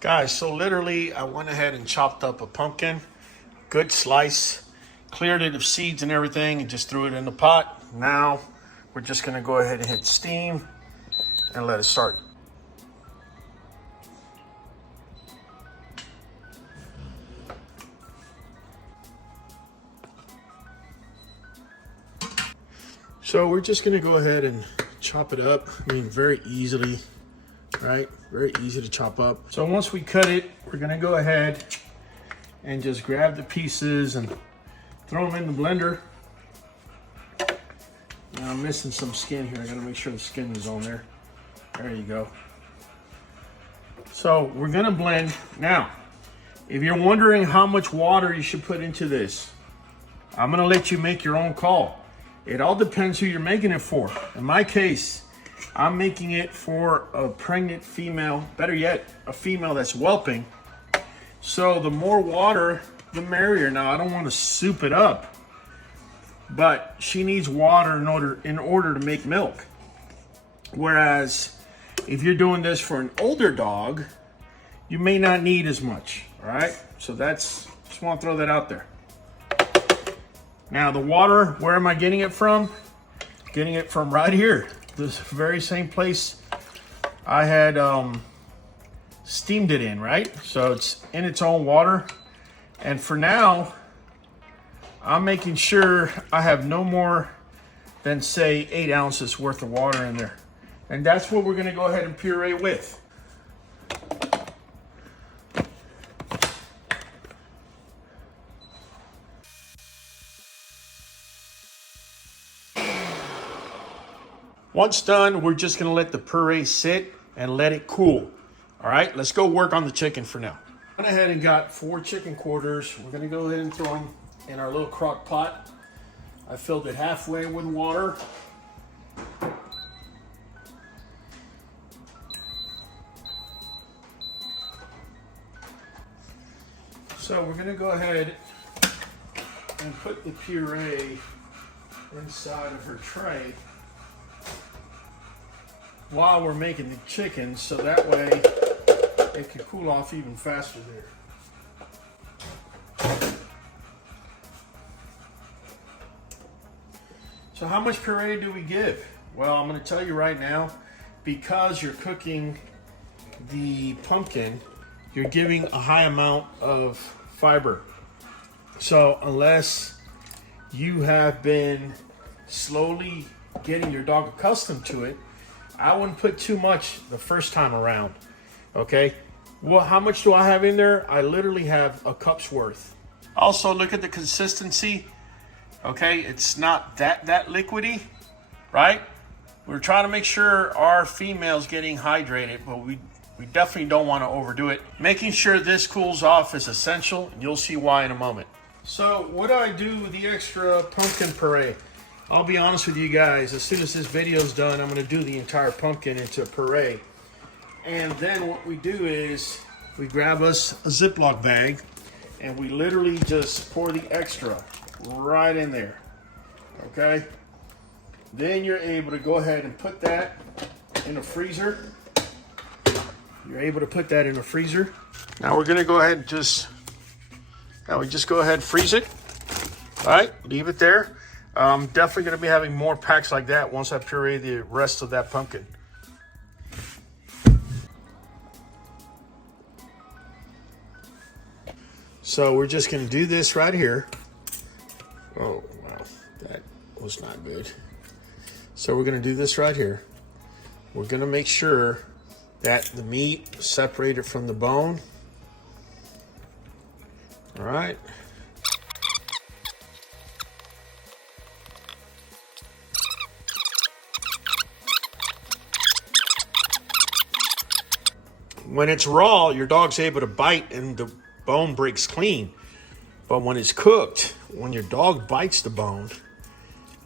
Guys, so literally I went ahead and chopped up a pumpkin, good slice, cleared it of seeds and everything, and just threw it in the pot. Now we're just gonna go ahead and hit steam and let it start. So we're just gonna go ahead and chop it up. I mean, very easily, right? Very easy to chop up. So once we cut it, we're gonna go ahead and just grab the pieces and throw them in the blender. Now I'm missing some skin here. I gotta make sure the skin is on there. There you go. So we're gonna blend. Now, if you're wondering how much water you should put into this, I'm gonna let you make your own call. It all depends who you're making it for. In my case, I'm making it for a pregnant female, better yet, a female that's whelping. So the more water, the merrier. Now, I don't want to soup it up, but she needs water in order to make milk. Whereas if you're doing this for an older dog, you may not need as much, all right? So just want to throw that out there. Now the water, where am I getting it from? Getting it from right here. This very same place I had steamed it in, right? So it's in its own water. And for now, I'm making sure I have no more than say 8 ounces worth of water in there. And that's what we're gonna go ahead and puree with. Once done, we're just gonna let the puree sit and let it cool. All right, let's go work on the chicken for now. I went ahead and got 4 chicken quarters. We're gonna go ahead and throw them in our little crock pot. I filled it halfway with water. So we're gonna go ahead and put the puree inside of her tray while we're making the chicken, so that way it can cool off even faster there. So how much puree do we give? Well, I'm going to tell you right now, because you're cooking the pumpkin, you're giving a high amount of fiber. So unless you have been slowly getting your dog accustomed to it, I wouldn't put too much the first time around, okay? Well, how much do I have in there? I literally have a cup's worth. Also, look at the consistency, okay? It's not that liquidy, right? We're trying to make sure our female's getting hydrated, but we definitely don't want to overdo it. Making sure this cools off is essential, and you'll see why in a moment. So what do I do with the extra pumpkin puree? I'll be honest with you guys, as soon as this video's done, I'm gonna do the entire pumpkin into puree. And then what we do is we grab us a Ziploc bag and we literally just pour the extra right in there, okay? Then you're able to go ahead and put that in a freezer. You're able to put that in a freezer. Now we're gonna go ahead and just go ahead and freeze it, all right? Leave it there. I'm definitely going to be having more packs like that once I puree the rest of that pumpkin. So we're just going to do this right here. Oh, wow, that was not good. So we're going to do this right here. We're going to make sure that the meat is separated from the bone. All right. When it's raw, your dog's able to bite and the bone breaks clean. But when it's cooked, when your dog bites the bone,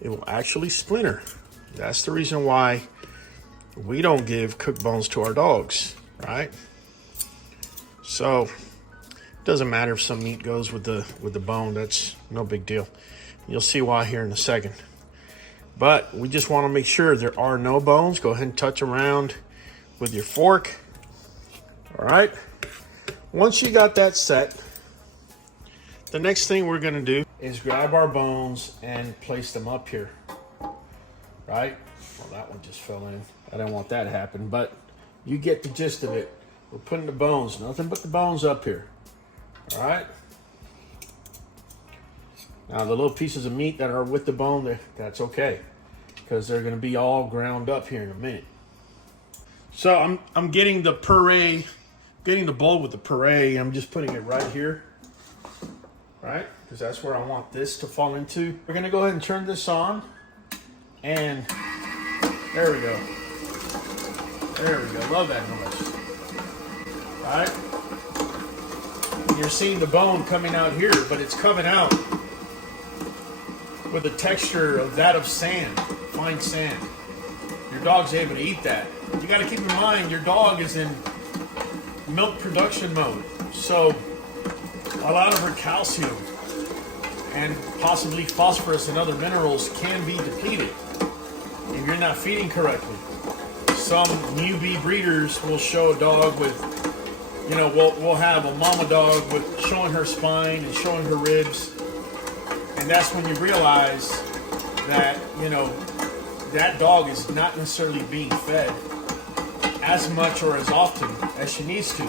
it will actually splinter. That's the reason why we don't give cooked bones to our dogs, right? So it doesn't matter if some meat goes with the bone. That's no big deal. You'll see why here in a second. But we just want to make sure there are no bones. Go ahead and touch around with your fork. All right, Once you got that set, the next thing we're gonna do is grab our bones and place them up here, right? Well, that one just fell in. I didn't want that to happen, but you get the gist of it. We're putting the bones, nothing but the bones up here, all right? Now the little pieces of meat that are with the bone, that's okay, because they're gonna be all ground up here in a minute. So I'm getting the puree, getting the bowl with the puree. I'm just putting it right here, right? Because that's where I want this to fall into. We're gonna go ahead and turn this on, and there we go. There we go. Love that noise. All right. You're seeing the bone coming out here, but it's coming out with a texture of that of sand, fine sand. Your dog's able to eat that. You got to keep in mind your dog is in milk production mode, so a lot of her calcium and possibly phosphorus and other minerals can be depleted if you're not feeding correctly. Some newbie breeders will show a dog with, you know, we'll have a mama dog with showing her spine and showing her ribs, and that's when you realize that, you know, that dog is not necessarily being fed as much or as often as she needs to.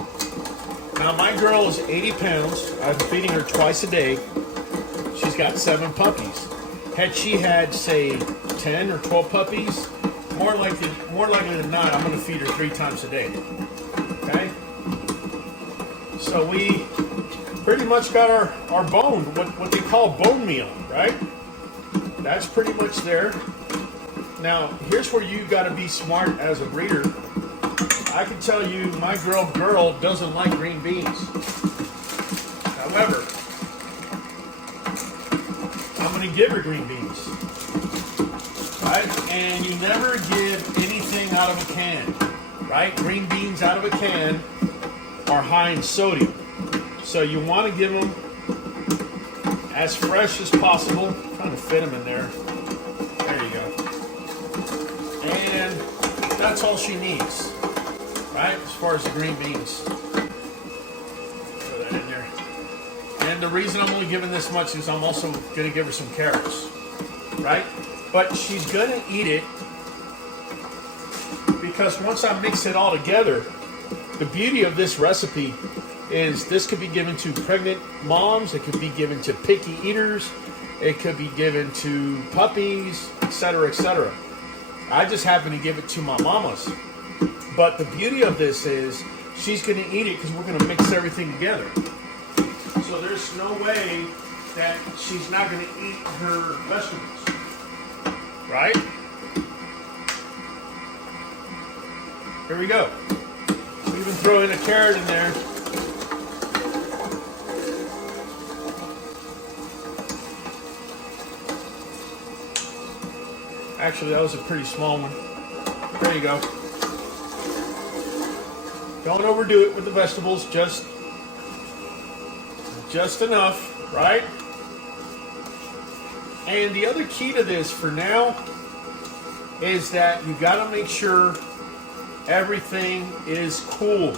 Now my girl is 80 pounds. I'm feeding her twice a day. She's got 7 puppies. Had she had, say, 10 or 12 puppies, more likely than not, I'm gonna feed her 3 times a day, okay? So we pretty much got our bone, what they call bone meal, right? That's pretty much there. Now, here's where you gotta be smart as a breeder. I can tell you my girl doesn't like green beans. However, I'm gonna give her green beans, right? And you never give anything out of a can, right? Green beans out of a can are high in sodium. So you wanna give them as fresh as possible. I'm trying to fit them in there. There you go. And that's all she needs, right? As far as the green beans. Throw that in there. And the reason I'm only giving this much is I'm also gonna give her some carrots, right? But she's gonna eat it because once I mix it all together, the beauty of this recipe is this could be given to pregnant moms, it could be given to picky eaters, it could be given to puppies, etc., etc. I just happen to give it to my mamas. But the beauty of this is she's going to eat it because we're going to mix everything together. So there's no way that she's not going to eat her vegetables, right? Here we go. We even throw in a carrot in there. Actually, that was a pretty small one. There you go. Don't overdo it with the vegetables, just enough, right? And the other key to this for now is that you gotta make sure everything is cool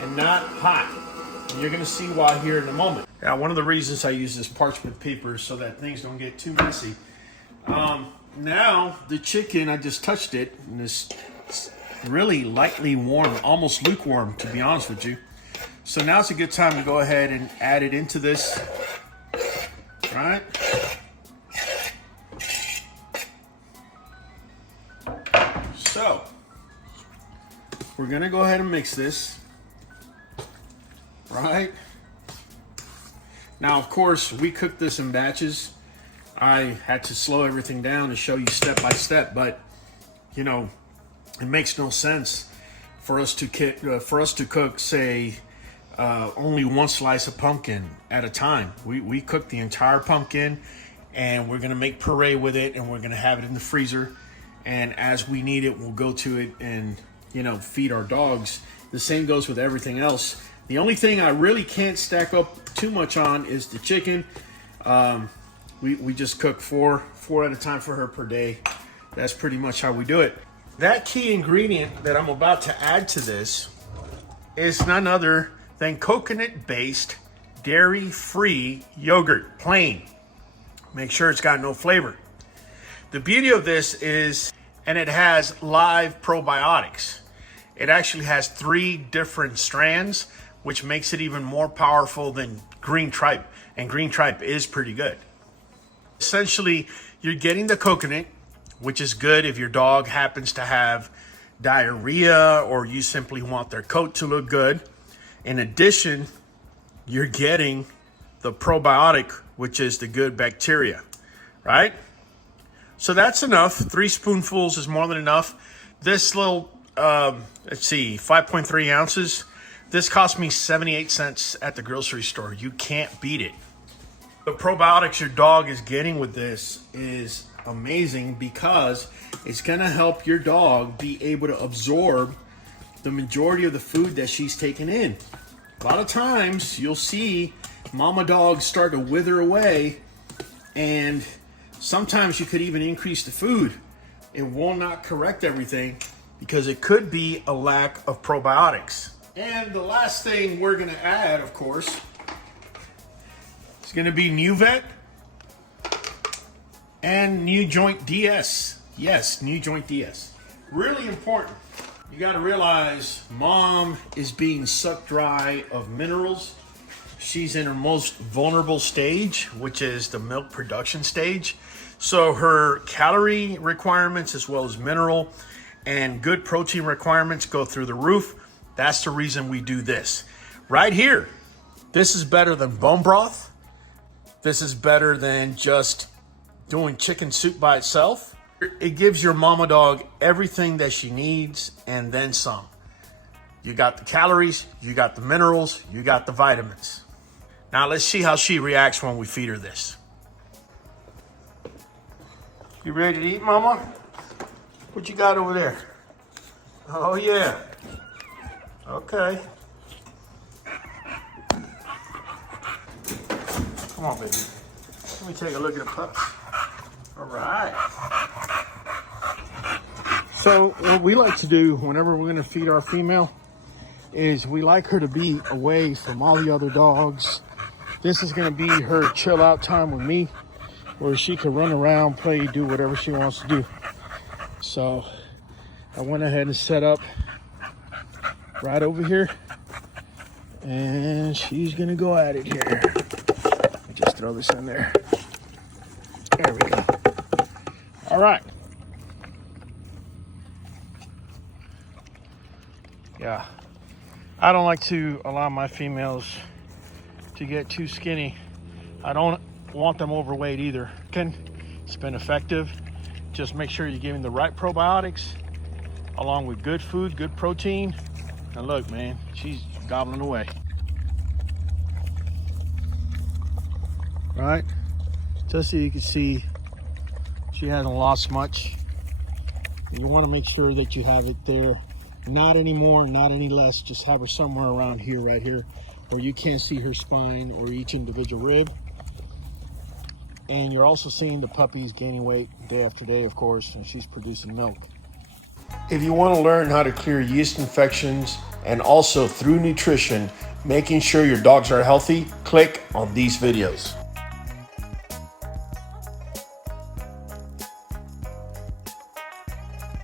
and not hot. And you're gonna see why here in a moment. Now, one of the reasons I use this parchment paper is so that things don't get too messy. Now, the chicken, I just touched it, and it's really lightly warm, almost lukewarm, to be honest with you. So now's a good time to go ahead and add it into this, right? So, we're gonna go ahead and mix this, right? Now, of course, we cook this in batches. I had to slow everything down to show you step by step, but you know, it makes no sense for us to cook, say, only 1 slice of pumpkin at a time. We cook the entire pumpkin, and we're gonna make puree with it, and we're gonna have it in the freezer. And as we need it, we'll go to it and, you know, feed our dogs. The same goes with everything else. The only thing I really can't stack up too much on is the chicken. We just cook four at a time for her per day. That's pretty much how we do it. That key ingredient that I'm about to add to this is none other than coconut-based, dairy-free yogurt, plain. Make sure it's got no flavor. The beauty of this is, and it has live probiotics. It actually has 3 different strands, which makes it even more powerful than green tripe, and green tripe is pretty good. Essentially, you're getting the coconut, which is good if your dog happens to have diarrhea or you simply want their coat to look good. In addition, you're getting the probiotic, which is the good bacteria, right? So that's enough. 3 spoonfuls is more than enough. This little, let's see, 5.3 ounces. This cost me 78 cents at the grocery store. You can't beat it. The probiotics your dog is getting with this is amazing because it's gonna help your dog be able to absorb the majority of the food that she's taking in. A lot of times you'll see mama dogs start to wither away, and sometimes you could even increase the food. It will not correct everything because it could be a lack of probiotics. And the last thing we're gonna add, of course, is gonna be NuVet and NuJoint DS. Yes, NuJoint DS. Really important. You gotta realize mom is being sucked dry of minerals. She's in her most vulnerable stage, which is the milk production stage. So her calorie requirements as well as mineral and good protein requirements go through the roof. That's the reason we do this. Right here, this is better than bone broth. This is better than just doing chicken soup by itself. It gives your mama dog everything that she needs and then some. You got the calories, you got the minerals, you got the vitamins. Now let's see how she reacts when we feed her this. You ready to eat, mama? What you got over there? Oh yeah. Okay. Come on, baby. Let me take a look at the pups. All right. So what we like to do whenever we're going to feed our female is we like her to be away from all the other dogs. This is going to be her chill out time with me, where she can run around, play, do whatever she wants to do. So I went ahead and set up right over here, and she's going to go at it here. Let me just throw this in there. There we go. All right. Yeah, I don't like to allow my females to get too skinny. I don't want them overweight either. It's been effective. Just make sure you're giving the right probiotics along with good food, good protein. And look, man, she's gobbling away. Right? Just so you can see, she hasn't lost much. You want to make sure that you have it there. Not any more, not any less. Just have her somewhere around here, right here, where you can't see her spine or each individual rib. And you're also seeing the puppies gaining weight day after day, of course, and she's producing milk. If you want to learn how to clear yeast infections and also through nutrition, making sure your dogs are healthy, click on these videos.